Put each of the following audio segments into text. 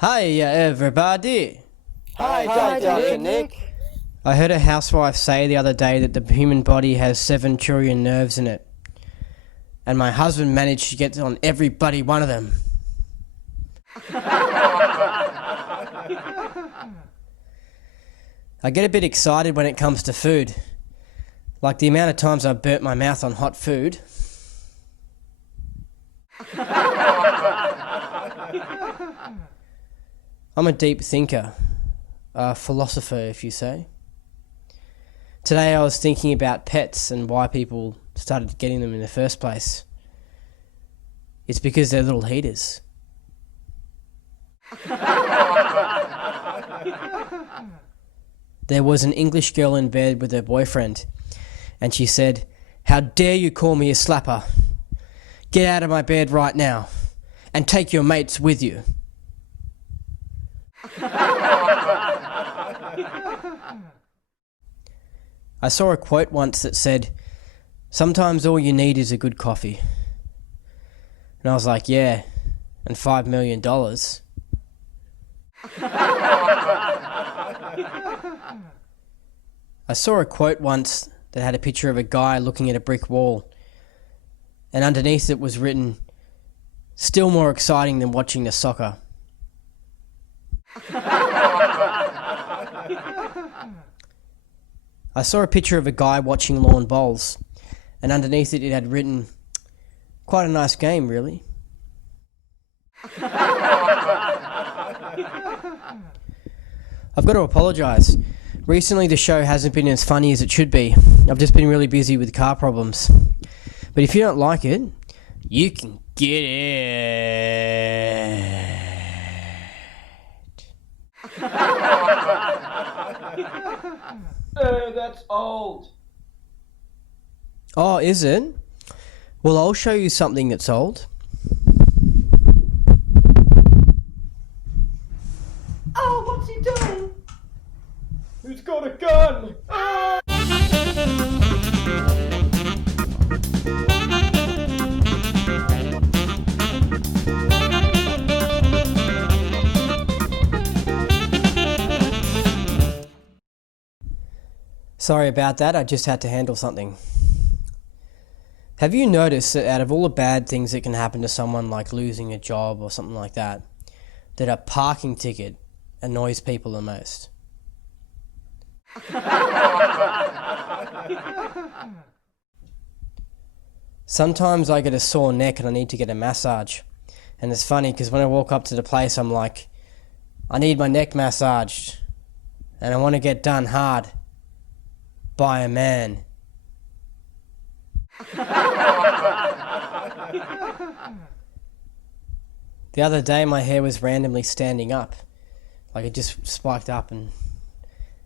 Hey everybody! Hi Dr. Nick. I heard a housewife say the other day that the human body has 7 trillion nerves in it. And my husband managed to get on every bloody one of them. I get a bit excited when it comes to food. Like the amount of times I've burnt my mouth on hot food. I'm a deep thinker, a philosopher if you say. Today I was thinking about pets and why people started getting them in the first place. It's because they're little heaters. There was an English girl in bed with her boyfriend and she said, "How dare you call me a slapper? Get out of my bed right now and take your mates with you." I saw a quote once that said, "Sometimes all you need is a good coffee." And I was like, yeah, and $5 million. I saw a quote once that had a picture of a guy looking at a brick wall, and underneath it was written, "Still more exciting than watching the soccer." I saw a picture of a guy watching lawn bowls, and underneath it had written, "Quite a nice game, really." I've got to apologise. Recently the show hasn't been as funny as it should be. I've just been really busy with car problems. But if you don't like it, you can get it. That's old. Oh, is it? Well, I'll show you something that's old. Oh, what's he doing? Who's got a gun? Ah! Sorry about that, I just had to handle something. Have you noticed that out of all the bad things that can happen to someone, like losing a job or something like that, that a parking ticket annoys people the most? Sometimes I get a sore neck and I need to get a massage. And it's funny because when I walk up to the place, I'm like, I need my neck massaged. And I want to get done hard. By a man. The other day my hair was randomly standing up. Like it just spiked up and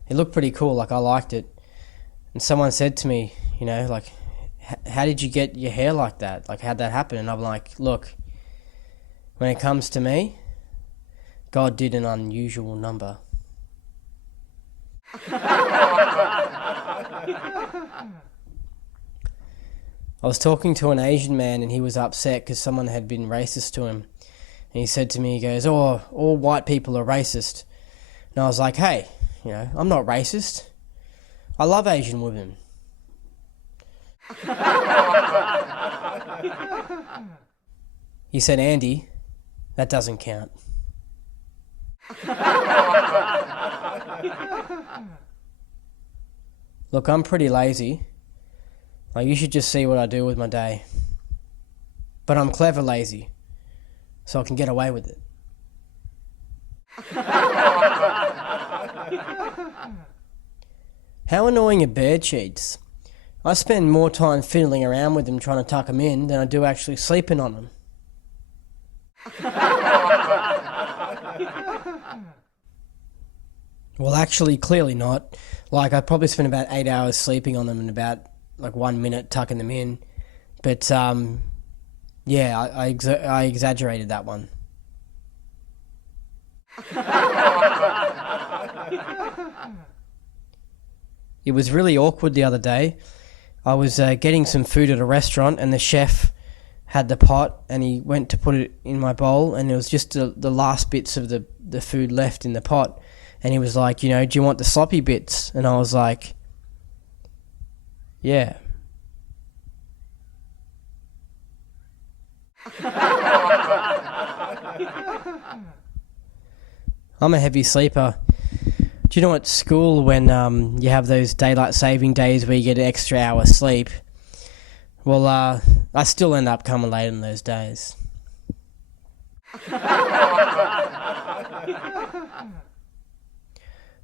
it looked pretty cool, like I liked it. And someone said to me, you know, like, how did you get your hair like that? Like, how'd that happen? And I'm like, look, when it comes to me, God did an unusual number. I was talking to an Asian man and he was upset because someone had been racist to him. And he said to me, he goes, "Oh, all white people are racist." And I was like, hey, you know, I'm not racist. I love Asian women. He said, "Andy, that doesn't count." Look, I'm pretty lazy. Like, you should just see what I do with my day. But I'm clever lazy, so I can get away with it. How annoying are bed sheets? I spend more time fiddling around with them trying to tuck them in than I do actually sleeping on them. Well, actually, clearly not. Like, I probably spend about 8 hours sleeping on them and about, 1 minute tucking them in. But, Yeah, I exaggerated that one. It was really awkward the other day. I was getting some food at a restaurant, and the chef had the pot, and he went to put it in my bowl, and it was just the last bits of the food left in the pot. And he was like, do you want the sloppy bits? And I was like, yeah. I'm a heavy sleeper. Do you know at school when you have those daylight saving days where you get an extra hour sleep? Well, I still end up coming late on those days.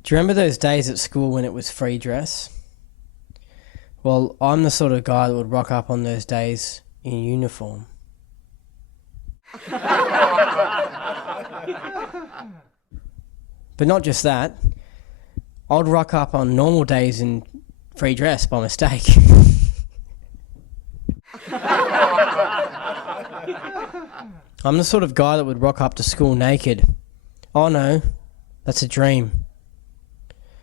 Do you remember those days at school when it was free dress? Well, I'm the sort of guy that would rock up on those days in uniform. But not just that. I'd rock up on normal days in free dress by mistake. I'm the sort of guy that would rock up to school naked. Oh no, that's a dream.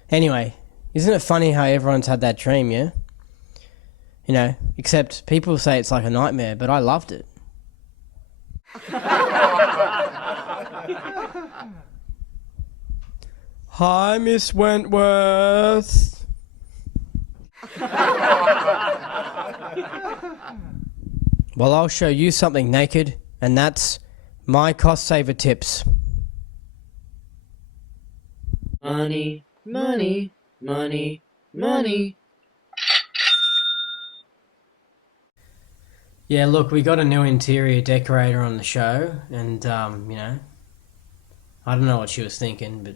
Anyway, isn't it funny how everyone's had that dream, yeah? Except people say it's like a nightmare, but I loved it. Hi, Miss Wentworth. Well, I'll show you something naked, and that's my cost saver tips. Money, money, money, money. Yeah, look, we got a new interior decorator on the show, and, I don't know what she was thinking, but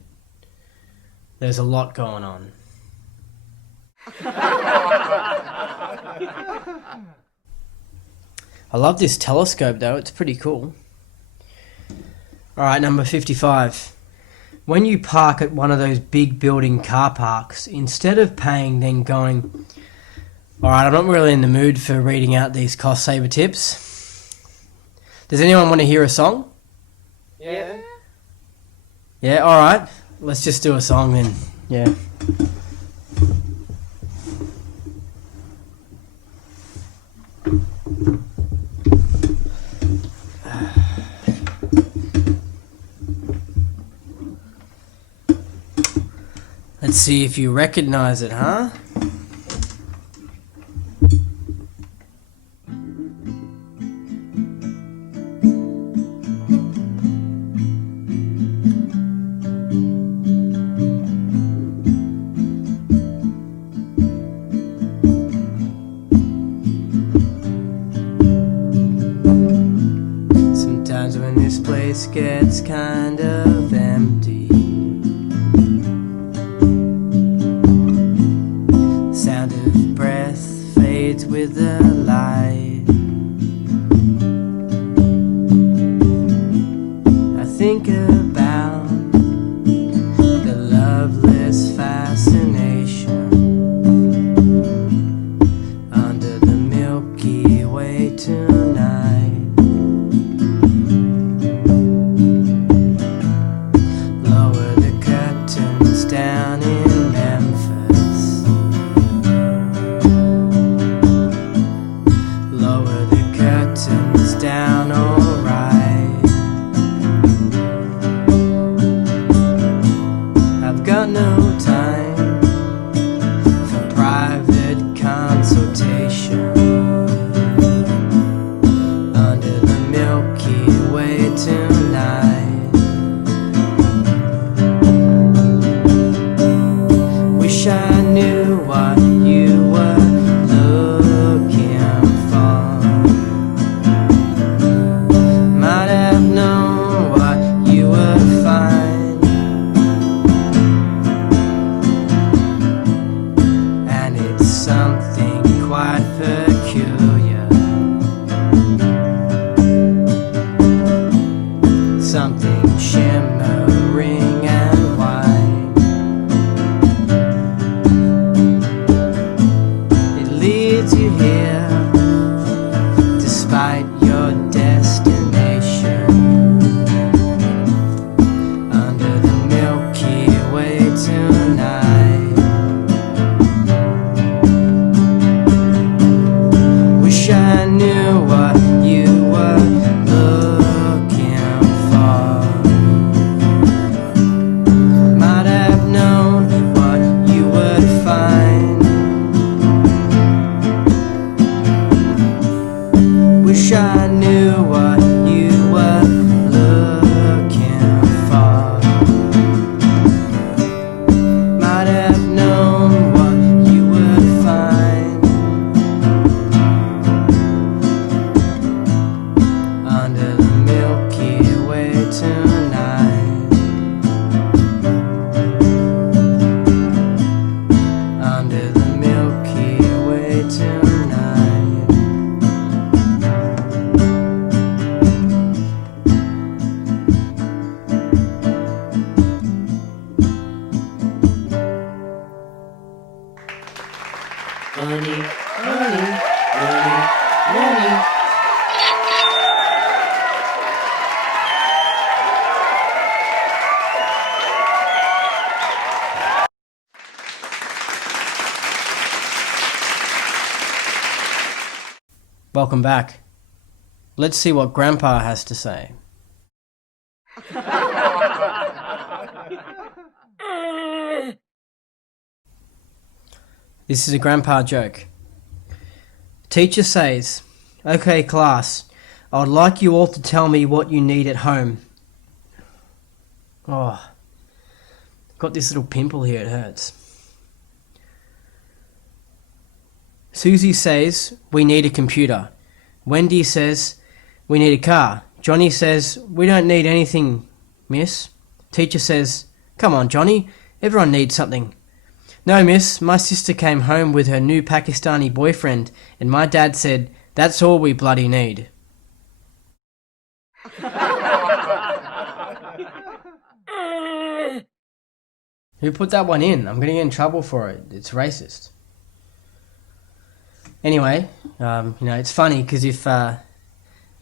there's a lot going on. I love this telescope, though. It's pretty cool. Alright, number 55. When you park at one of those big building car parks, instead of paying, then going, alright, I'm not really in the mood for reading out these cost saver tips. Does anyone want to hear a song? Yeah. Yeah, alright. Let's just do a song then. Yeah. Let's see if you recognize it, huh? Sometimes when this place gets kind of empty, sound of breath fades with the light. I think about the loveless fascination under the Milky Way tonight. Lower the curtains down in Memphis. Lower the curtains down, alright. I've got no time for private consultation under the Milky Way tonight. Wish I knew what you were looking for. Might have known what you would find, and it's something quite peculiar, something shimmering and white. It leads you here despite your Welcome back. Let's see what Grandpa has to say. This is a Grandpa joke. Teacher says, "Okay, class, I would like you all to tell me what you need at home." Oh, got this little pimple here, it hurts. Susie says, "We need a computer." Wendy says, "We need a car." Johnny says, "We don't need anything, miss." Teacher says, "Come on, Johnny, everyone needs something." "No, miss, my sister came home with her new Pakistani boyfriend, and my dad said, that's all we bloody need." Who put that one in? I'm going to get in trouble for it. It's racist. Anyway, it's funny because if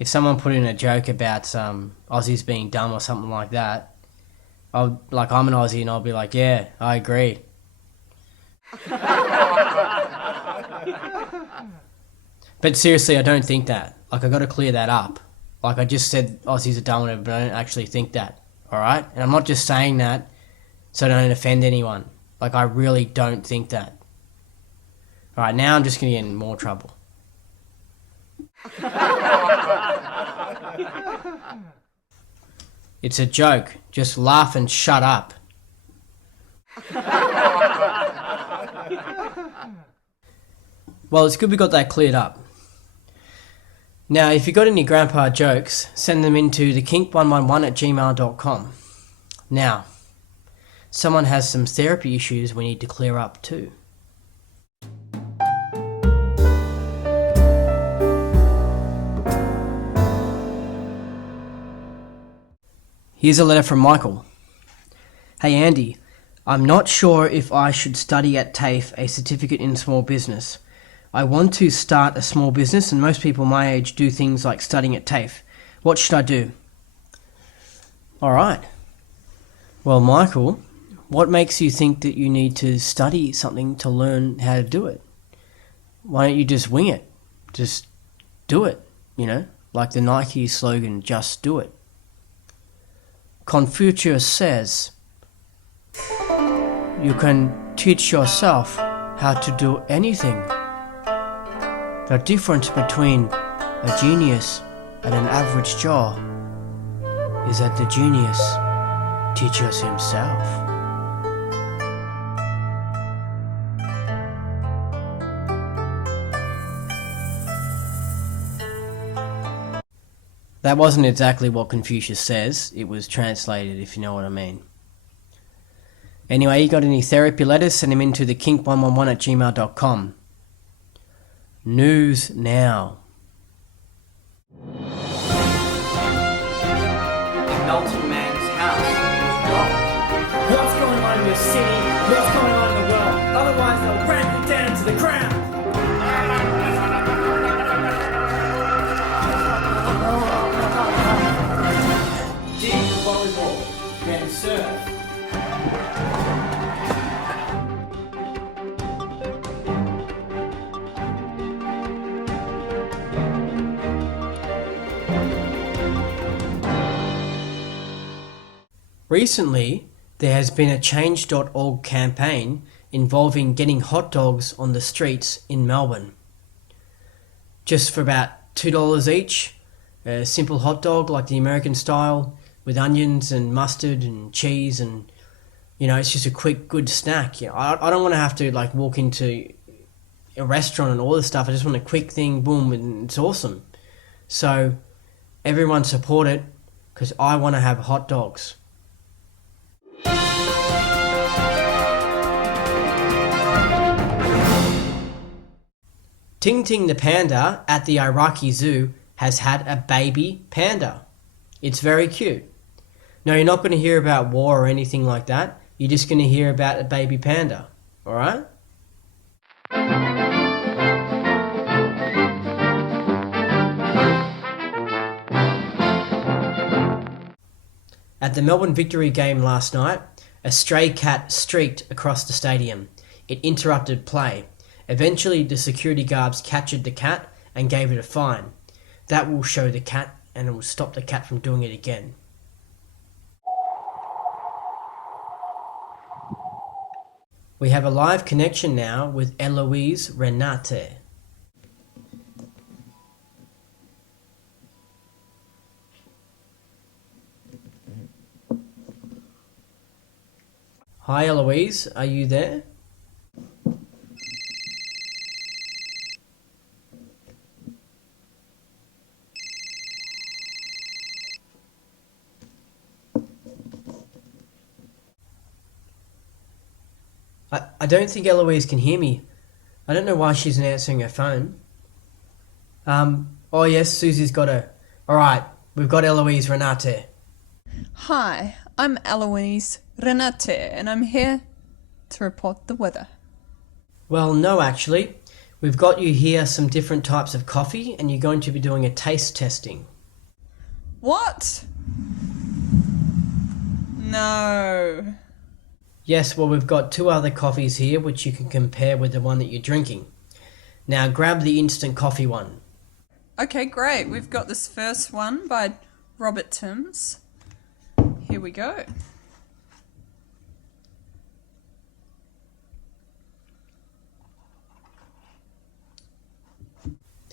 someone put in a joke about Aussies being dumb or something like that, I'm an Aussie and I'll be like, yeah, I agree. But seriously, I don't think that. I got to clear that up. I just said Aussies are dumb, but I don't actually think that. All right? And I'm not just saying that so I don't offend anyone. I really don't think that. All right, now I'm just going to get in more trouble. It's a joke. Just laugh and shut up. Well, it's good we got that cleared up. Now, if you got any grandpa jokes, send them into the KiNK111@gmail.com. Now, someone has some therapy issues we need to clear up too. Here's a letter from Michael. "Hey Andy, I'm not sure if I should study at TAFE a certificate in small business. I want to start a small business and most people my age do things like studying at TAFE. What should I do?" Alright. Well, Michael, what makes you think that you need to study something to learn how to do it? Why don't you just wing it? Just do it, like the Nike slogan, just do it. Confucius says, "You can teach yourself how to do anything. The difference between a genius and an average Joe is that the genius teaches himself." That wasn't exactly what Confucius says. It was translated, if you know what I mean. Anyway, you got any therapy letters? Send them into the KiNK111@gmail.com. News now. A melting man's house was robbed. What's going on in the city? What's going on in the world? Otherwise, they'll ramp it down to the ground. Dig volleyball, then surf. Recently, there has been a Change.org campaign involving getting hot dogs on the streets in Melbourne. Just for about $2 each, a simple hot dog like the American style with onions and mustard and cheese and, it's just a quick, good snack. I don't want to have to walk into a restaurant and all this stuff. I just want a quick thing, boom, and it's awesome. So everyone support it because I want to have hot dogs. Ting Ting the panda at the Iraqi zoo has had a baby panda. It's very cute. No, you're not going to hear about war or anything like that. You're just going to hear about a baby panda. Alright? At the Melbourne Victory game last night, a stray cat streaked across the stadium. It interrupted play. Eventually, the security guards captured the cat and gave it a fine. That will show the cat and it will stop the cat from doing it again. We have a live connection now with Eloise Renate. Hi Eloise, are you there? I don't think Eloise can hear me. I don't know why she isn't answering her phone. Oh yes, Susie's got her. Alright, we've got Eloise Renate. Hi, I'm Eloise Renate and I'm here to report the weather. Well, no actually. We've got you here some different types of coffee and you're going to be doing a taste testing. What? No. Yes, well we've got 2 other coffees here which you can compare with the one that you're drinking. Now grab the instant coffee one. Okay, great. We've got this first one by Robert Timms. Here we go.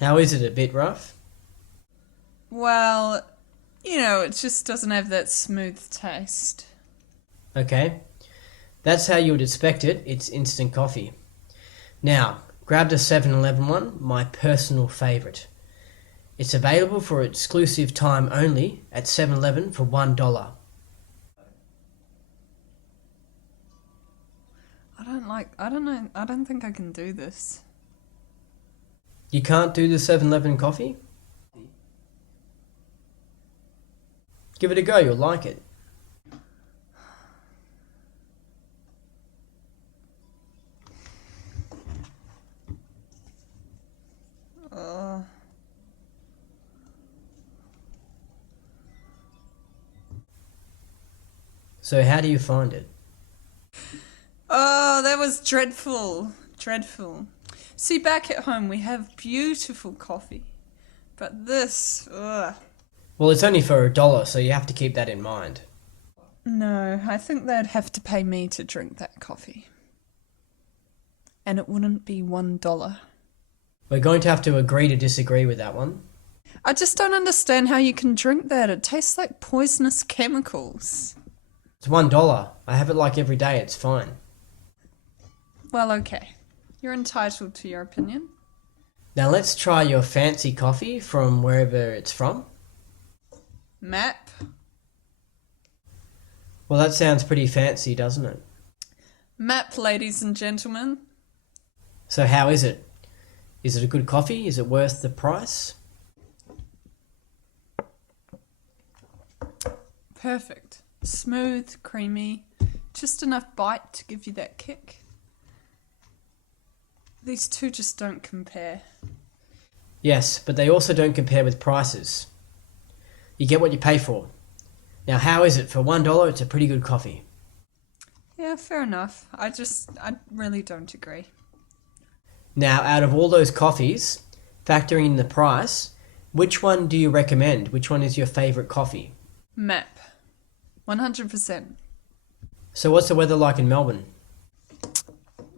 How is it, a bit rough? Well, you know, it just doesn't have that smooth taste. Okay, that's how you would expect it, it's instant coffee. Now, grab the 7-Eleven one, my personal favourite. It's available for exclusive time only at 7-Eleven for $1. I don't think I can do this. You can't do the 7-Eleven coffee? Give it a go, you'll like it. So how do you find it? Oh, that was dreadful. Dreadful. See, back at home we have beautiful coffee. But this, ugh. Well, it's only for $1, so you have to keep that in mind. No, I think they'd have to pay me to drink that coffee. And it wouldn't be $1. We're going to have to agree to disagree with that one. I just don't understand how you can drink that. It tastes like poisonous chemicals. It's $1. I have it like every day, it's fine. Well, okay. You're entitled to your opinion. Now let's try your fancy coffee from wherever it's from. Map. Well, that sounds pretty fancy, doesn't it? Map, ladies and gentlemen. So how is it? Is it a good coffee? Is it worth the price? Perfect. Smooth, creamy, just enough bite to give you that kick. These two just don't compare. Yes, but they also don't compare with prices. You get what you pay for. Now how is it? For $1, it's a pretty good coffee. Yeah, fair enough. I really don't agree. Now, out of all those coffees, factoring in the price, which one do you recommend? Which one is your favourite coffee? Map. 100%. So what's the weather like in Melbourne?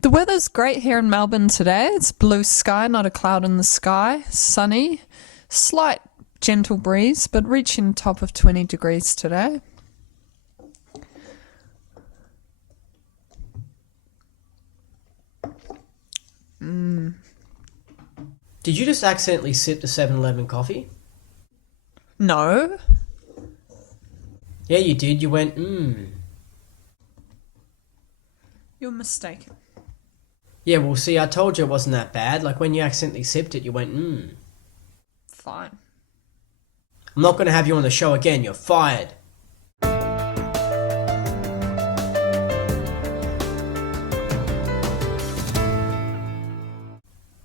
The weather's great here in Melbourne today. It's blue sky, not a cloud in the sky. Sunny. Slight gentle breeze, but reaching top of 20 degrees today. Did you just accidentally sip the 7-Eleven coffee? No. Yeah, you did. You went, You're mistaken. Yeah, well, see, I told you it wasn't that bad. Like, when you accidentally sipped it, you went, Fine. I'm not going to have you on the show again. You're fired.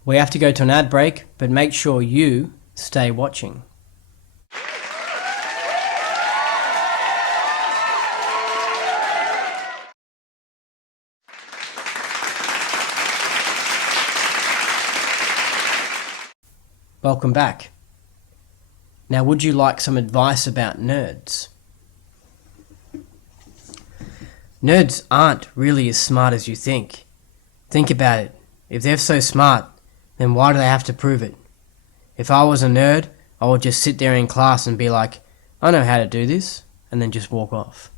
We have to go to an ad break, but make sure you stay watching. welcome back. Now, would you like some advice about nerds? Nerds aren't really as smart as you think. Think about it. If they're so smart, then why do they have to prove it? If I was a nerd, I would just sit there in class and be like, I know how to do this, and then just walk off.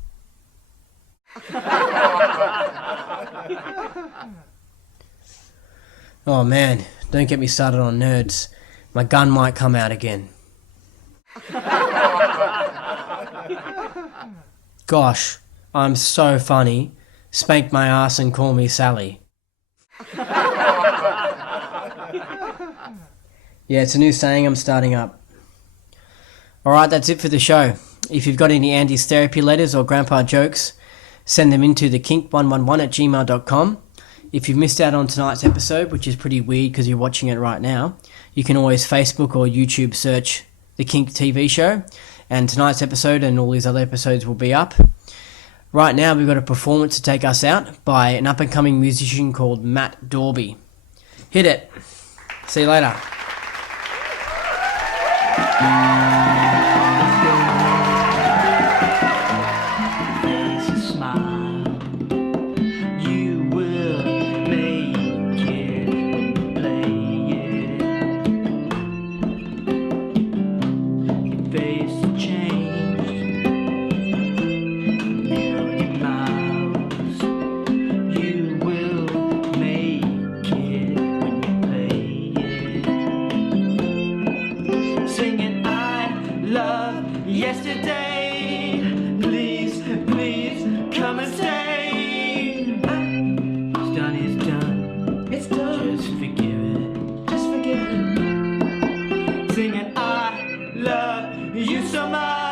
Oh man, don't get me started on nerds. My gun might come out again. Gosh, I'm so funny. Spank my ass and call me Sally. Yeah, it's a new saying I'm starting up. Alright, that's it for the show. If you've got any Andy's therapy letters or grandpa jokes, send them into the KiNK111@gmail.com. If you've missed out on tonight's episode, which is pretty weird because you're watching it right now, you can always Facebook or YouTube search the KiNK TV Show, and tonight's episode and all these other episodes will be up. Right now, we've got a performance to take us out by an up-and-coming musician called Matt Dorby. Hit it. See you later. Yesterday, please, please come and stay. What's done is done. It's done. Just forgive it. Just forgive it. Singing I love you so much.